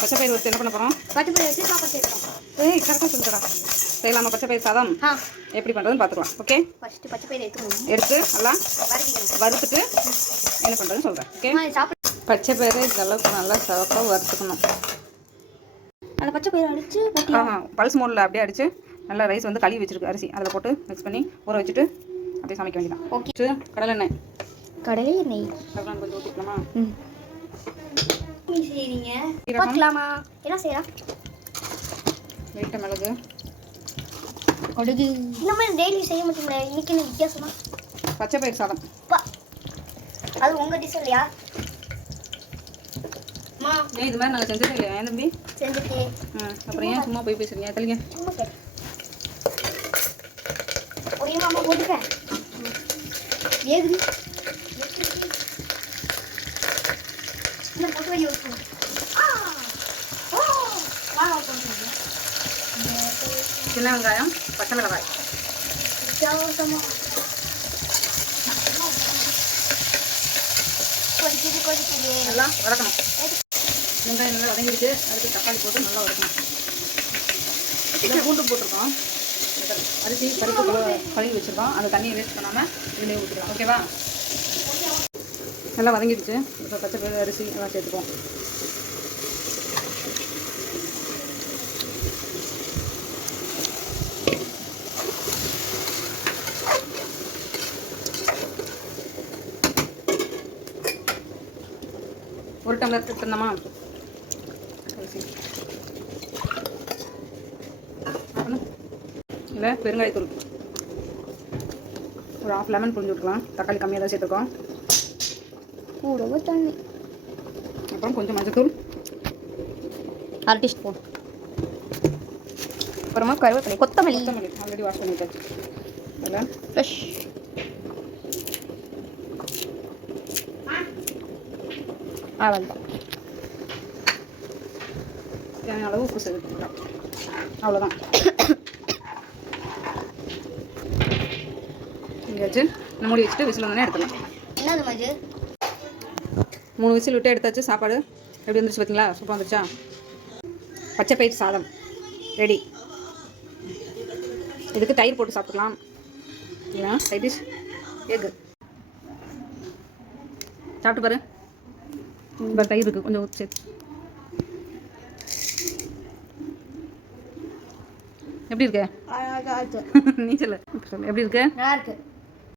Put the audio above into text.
பச்சை பயிர் வச்சு என்ன பண்ண போகிறோம்? பச்சை பயிர் வச்சு சாப்பாடு செய்யலாம். ஏய் கரெக்டாக சொல்லித்தரா. செய்யலாமா பச்சை பயிர் சாதம்? எப்படி பண்ணுறதுன்னு பார்த்துக்கலாம். ஓகே, ஃபஸ்ட்டு பச்சை பயிர் எடுத்து நல்லா வறுத்துட்டு என்ன பண்ணுறதுன்னு சொல்கிறேன். ஓகே, பச்சை பயிரை இந்த அளவுக்கு நல்லா சிவப்பாக வறுத்துக்கணும். அந்த பச்சை பயிரை அடித்து பல்ஸ் மோடில் அப்படியே அடித்து நல்லா ரைஸ் வந்து கழுவி வச்சிருக்கு அரிசி அதில் போட்டு மிக்ஸ் பண்ணி ஊற வச்சுட்டு அப்படியே சமைக்க வேண்டியதான். ஓகே, கடலை எண்ணெய் கொஞ்சம் ஊற்றிக்கலாமா? செய்றீங்க பார்க்கலாமா? என்ன செய்யலாம்? வெயிட்ட மிளகு கொடுகு. இந்த மாதிரி டெய்லி செய்ய மாட்டீங்களா? இன்னைக்கு என்ன வித்தியாசமா? பச்சை பயிர் சாதம். அது உங்கள் டிஷ் இல்லையா? இது மாதிரி நாங்கள் செஞ்சது இல்லையா? ஏன் தம்பி செஞ்சுட்டு அப்புறம் ஏன் சும்மா போய் பேசுறீங்க? தெளிங்க. சும்மா கேட்டு ஒரே மாமா போட்டுக்கேன். ஏது போட்டு வை வைக்கணும். சின்ன வெங்காயம், பச்சை மிளகாய். நல்லா வதக்கணும். வெங்காயம் நல்லா வதங்கிடுச்சு. அதுக்கு தக்காளி போட்டு நல்லா வதக்கணும். இதில் பூண்டு போட்டிருக்கோம். அரிசி பருப்பு கழுவி வச்சுருக்கோம். அந்த தண்ணியை வேஸ்ட் பண்ணாமல் இதுலேயே ஊற்றிக்கலாம். ஓகேவா? நல்லா வதங்கிடுச்சு. இப்போ பச்சை பயிறு அரிசி எல்லாம் சேர்த்துப்போம். ஒரு டம்ளர் எடுத்துருந்தோமா அரிசி. இல்லை பெருங்காயத்தூள் ஒரு 1/2 லெமன் புழிஞ்சு விட்டுக்கலாம். தக்காளி கம்மியாக தான் சேர்த்துருக்கோம். ரொம்ப தண்ணி. அப்புறம் கொஞ்சம் மஞ்சத்தூள், 1/2 டீஸ்பூன். அப்புறமா கருவேப்பிலை, கொத்தமல்லி ஆல்ரெடி வாஷ் பண்ணி வச்சாச்சு. அதில் ஃப்ரெஷ் அவ்வளோதான். தேவையான அளவு உப்பு சேர்த்துக்கலாம். அவ்வளோதான். இங்கே வச்சு மூடி வச்சுட்டு விசில் வந்தோடனே எடுத்துக்கலாம். என்னது மஜு? 3 விசில் விட்டு எடுத்தாச்சு. சாப்பாடு எப்படி வந்துருச்சு பார்த்தீங்களா? சூப்பராக வந்துருச்சா? பச்சை பயிர் சாதம் ரெடி. இதுக்கு தயிர் போட்டு சாப்பிடலாம். இல்லைனா சைட் டிஷ் எக்கு. சாப்பிட்டு பாரு. இப்போ தயிர் இருக்குது, கொஞ்சம் ஊற்றி சேர்த்து. எப்படி இருக்கு? அழகா இருக்கு. நீ சொல்லு எப்படி இருக்கு? நல்லா இருக்கு.